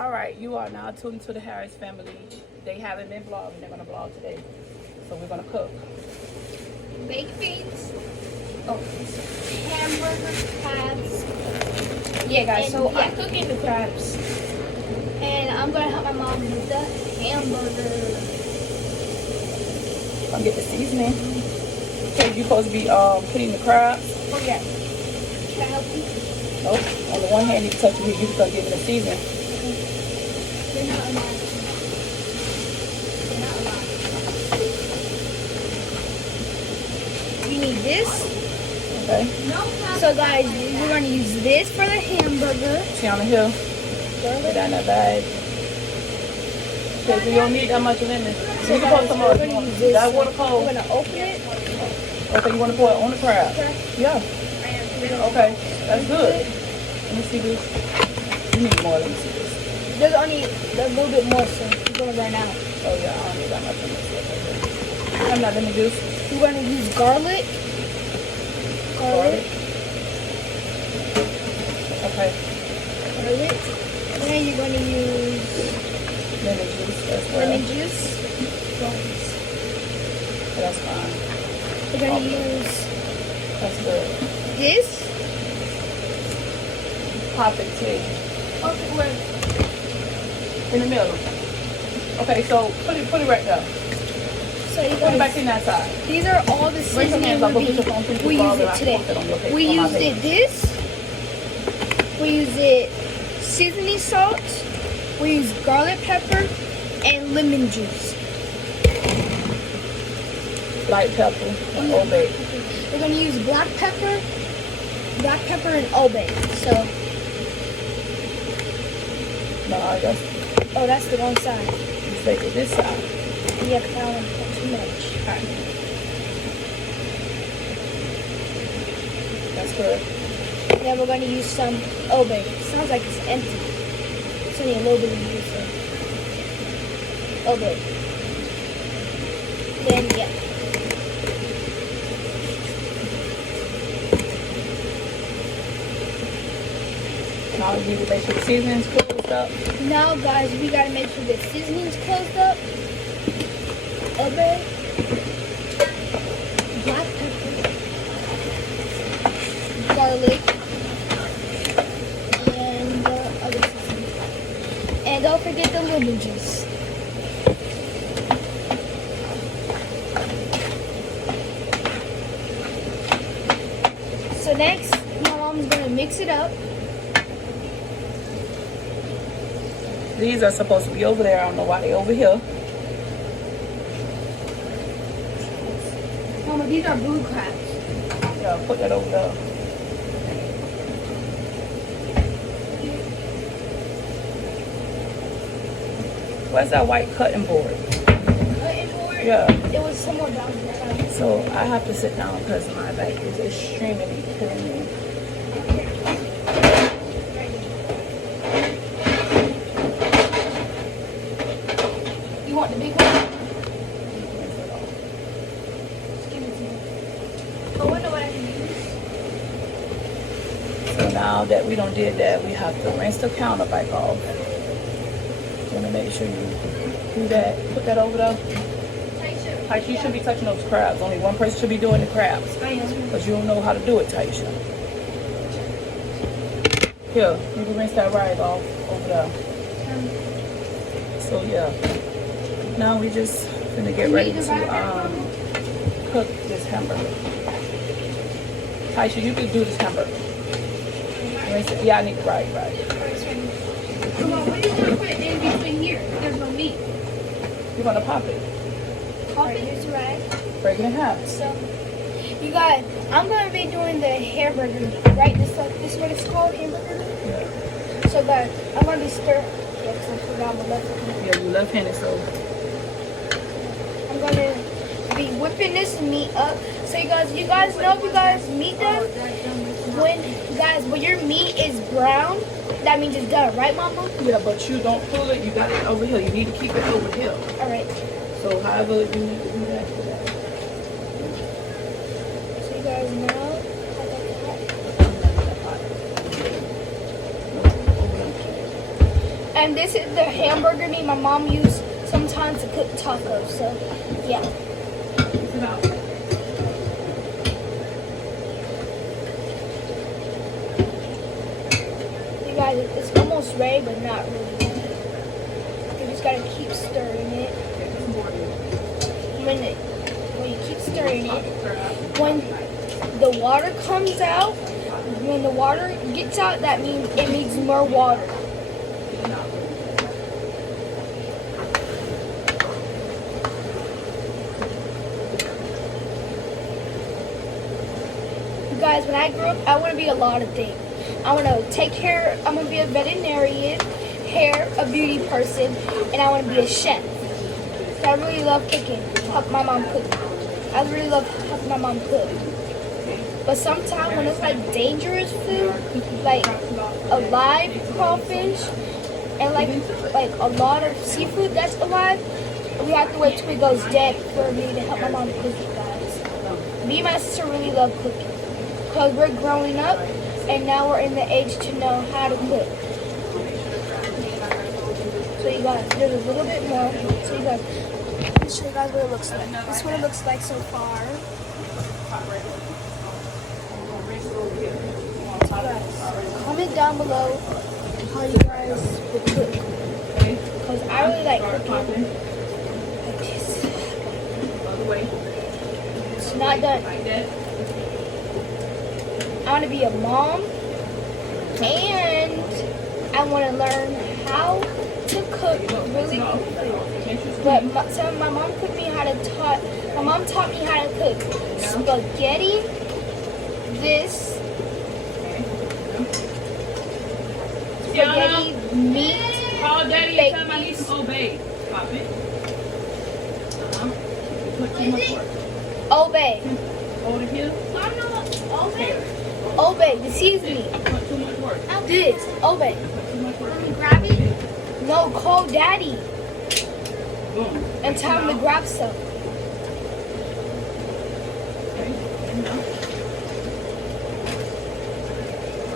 All right, you are now tuned to the Harris family. They haven't been vlogging. They're going to vlog today. So we're going to cook. Baked beans. Oh, hamburger crabs. Yeah, guys, And so yeah. I'm cooking the crabs. And I'm going to help my mom with the hamburger. I'm get the seasoning. Okay, you're supposed to be cleaning the crabs. Oh, yeah. Can I help you? Nope. On the one hand, you touch it here, you're just going to give it a seasoning. They're not allowed. They're not allowed. You need this. Okay. So, guys, we're going to use this for the hamburger. See on the hill. Put that in that bag. Okay, so you don't need that much lemon. So you can put some more. We're going to use this. That water cold. We're going to open it. Okay, you want to pour it on the crab? Yeah. Okay, that's good. Let me see this. You need more. Let me see this. There's only a little bit more, so we're going to run out. Oh yeah, I don't need that much of this. I'm not lemon juice. We're going to use garlic. Garlic. Okay. Garlic. And then you're going to use Lemon juice as well. lemon juice. That's fine. We're going to use That's good. this. Pop it, too. Okay, wait. In the middle. Okay, so put it right there. So you Put it back guys, in that side. these are all the Bring some hands up. seasonings Put your phone. Put we your use phone. it today. We On my used page. it this. We use it seasoning salt. We use garlic pepper and lemon juice. Light pepper and Old Bay. We're going to use black pepper and Old Bay. So, No, I guess oh, that's the wrong side. you take it this side. Yeah, because I don't want to put too much. Okay. That's good. Then we're going to use some Old Bay. Sounds like it's empty. It's only a little bit of juice in. Old Bay. Then, yeah. Now you need to make sure the seasoning's closed up. Now, guys, we got to make sure the seasoning's closed up. Old Bay. Black pepper. Garlic. And other seasonings. And don't forget the lemon juice. So next, my mom's going to mix it up. These are supposed to be over there. I don't know why they over here. Mama, these are blue crabs. Yeah, put that over there. Where's that white cutting board? Cutting board? Yeah. It was somewhere down there. So I have to sit down because my back is extremely killing me. You want the big one? Just give it to me. I wonder what I can use. So now that we done did that, we have to rinse the counter back off. You want to make sure you do that. Put that over there. Taisha, you should be touching those crabs. Only one person should be doing the crabs. Because you don't know how to do it, Taisha. Here, you can rinse that right off over there. So yeah. Now we just gonna get ready to cook this hamburger. Taisha, you can do this hamburger. Rinse it. Yeah, I need it right. Come on, what are you going to put in between here? There's no meat. You're gonna pop it. Alright, here's the rag. Break it in half. So, you guys, I'm going to be doing the hamburger, right? This is what it's called, hamburger? Yeah. So, guys, I'm going to be stir. Yeah, because I forgot my left hand. Yeah, you left-handed, so I'm going to be whipping this meat up. So, you guys know if you guys meat done? When your meat is brown, that means it's done, right, Mama? yeah, but you don't pull it. You got it over here. You need to keep it over here. Alright. So however you need to do that for that. So, you guys know. And this is the hamburger meat my mom used sometimes to cook tacos. So, yeah. It's about. You guys, it's almost ready, but not really. You just gotta keep stirring it. When you keep stirring it, when the water comes out, when the water gets out, that means it needs more water. Guys, when I grew up, I want to be a lot of things. I want to I'm going to be a veterinarian, a beauty person, and I want to be a chef. So I really love cooking, help my mom cook. I really love helping my mom cook. But sometimes when it's like dangerous food, like a live crawfish, and like a lot of seafood that's alive, we have to wait till it goes dead for me to help my mom cook it, guys. Me and my sister really love cooking. Because we're growing up, and now we're in the age to know how to cook. So you guys, there's a little bit more. So you guys, let me show you guys what it looks like. This is what it looks like so far. So guys, comment down below how you guys would cook. Because I really like cooking like this. It's not done. I want to be a mom, and I want to learn how to cook really good food. But my mom taught me how to cook spaghetti, spaghetti, meat, Call daddy and tell him I need some obey. Pop it. Put too much work. obey, Over here. obey the seasoning. Put too much work. This, obey. Put too much work. Grab it. No, call daddy Boom. and tell him to grab some. Okay. And now.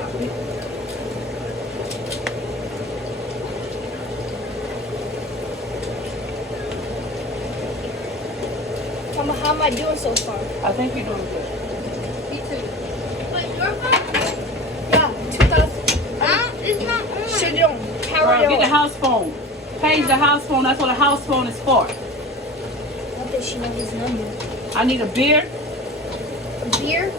Pop it. How am I doing so far? I think you're doing good. Me too. But your phone? Yeah, 2000. It's not on. Should you power Girl, it get the on? house phone. Page the house phone. That's what a house phone is for. Not that she knows his number. I need a beer. A beer?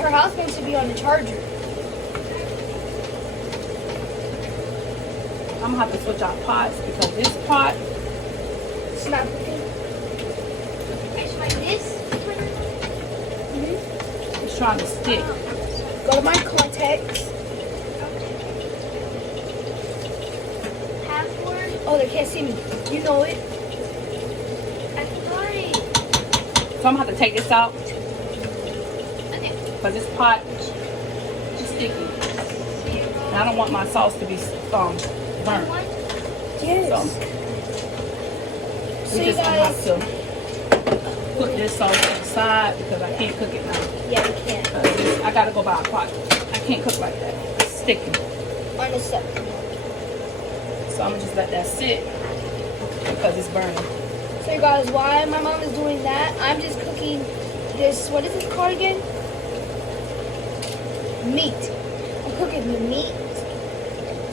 Her house wants to be on the charger. I'm gonna have to switch out pots because this pot It's not cooking. It's like this. is trying to stick. Go to my contacts. Password. Oh, they can't see me. You know it. I forgot it. So I'm gonna have to take this out Okay. because this pot is sticky. And I don't want my sauce to be burnt. Yes. So So we you just gonna have guys, to put this sauce to the side because I can't cook it now. yeah, you can. I gotta go buy a pot. I can't cook like that. It's sticky. On the step. So I'm gonna just let that sit because it's burning. So you guys, while my mom is doing that, I'm just cooking this, what is this called again? Meat. I'm cooking the meat.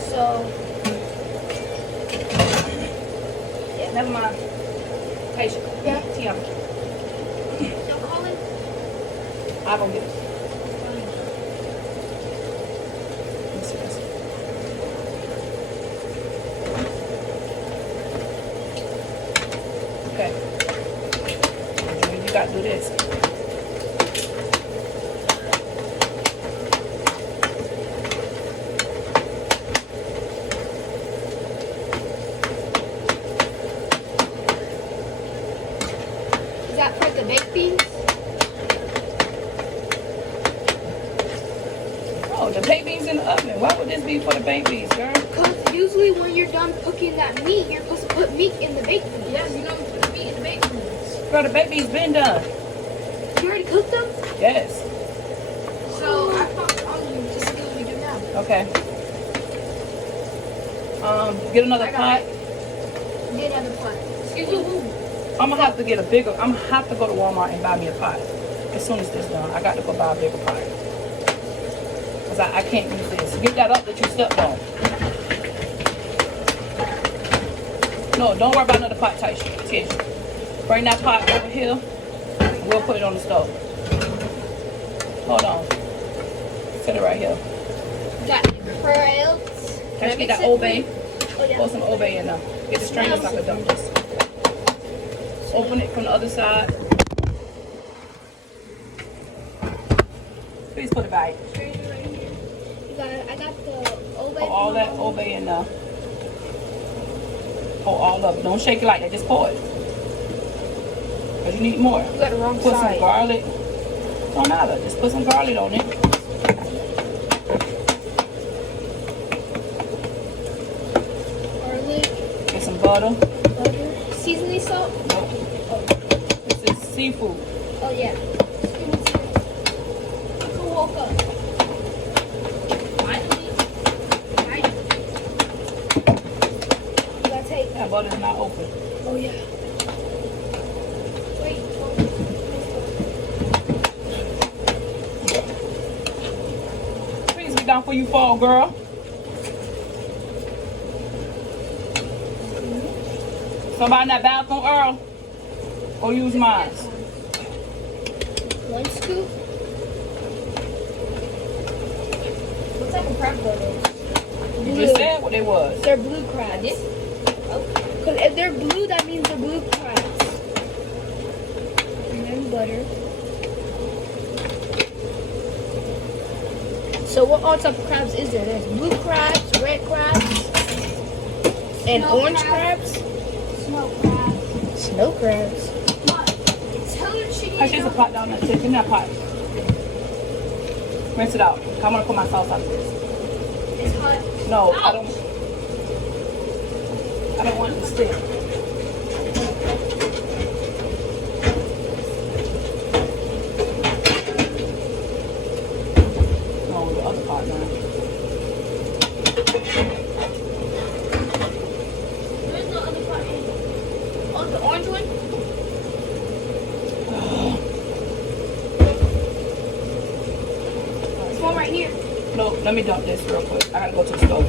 So, Never mind. Patient. Yeah. Tiana. Don't call him. I'll go get it. Let me see this. Okay. You gotta do this. is that for the baked beans? Oh, the baked beans in the oven. Why would this be for the baked beans, girl? Because usually when you're done cooking that meat, you're supposed to put meat in the baked beans. Yes, you know, put the meat in the baked beans. Girl, the baked beans been done. You already cook them? Yes. So I thought you just do what we do now. Okay. Get another pot. Get another pot. Excuse me. I'm gonna have to get a bigger. I'm gonna have to go to Walmart and buy me a pot as soon as this done. I got to go buy a bigger pot because I can't use this. Get that up that you stepped on. No, don't worry about another pot, Tish. Bring that pot over here. We'll put it on the stove. Hold on. Set it right here. Got crabs. Tish, get that Old Bay. Oh, yeah. Pour some Old Bay in there. Get the strainer so I can dump this. Open it from the other side. Please put it back. I got the Old Bay. Pour all that Old Bay in there. Pour all of it. Don't shake it like that. Just pour it. Because you need more. You got the wrong Put side. some garlic. Don't matter. Just put some garlic on it. Garlic, Get some butter. butter, seasoning salt. Nope. This is seafood. Oh yeah. Who woke up? You gotta take. That butter's not open. Oh yeah. Wait. Please get down before you fall, girl. Somebody in that bathroom, Earl. Go use mine. One scoop. What type of crab are those? You just said what they was. They're blue crabs. Because if they're blue, that means they're blue crabs. And then butter. So what all type of crabs is there? There's blue crabs, red crabs, and Snow orange crabs. crabs. Snow crab. Snow crabs. Mom, tell her she Hush, there's a pot down there. Take in that pot. Rinse it out. I'm gonna put my sauce out of this. It's hot. No, I don't want it to stick. No, the other pot now. There's no other pot in. Oh, the orange one? There's one right here. No, let me dump this real quick. I gotta go to the stove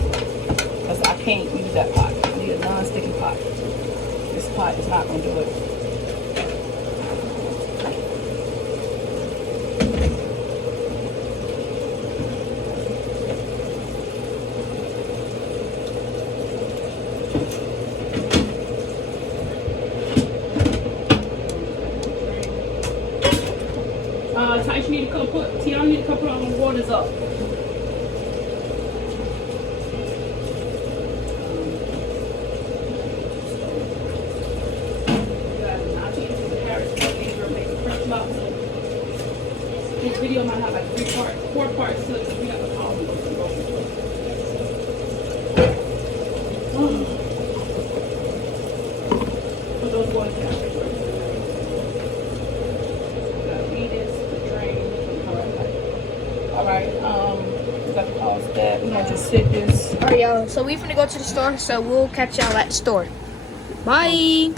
because I can't use that pot. I need a non-sticky pot. This pot is not gonna do it. Tish need to come put. Tiana need to come put all the waters up. This video might have like 3 parts, 4 parts to it. We got the power. Put those waters down. Alright, we got to pause that. We're gonna just sit this. Alright, y'all. So we finna go to the store. So we'll catch y'all at the store. Bye.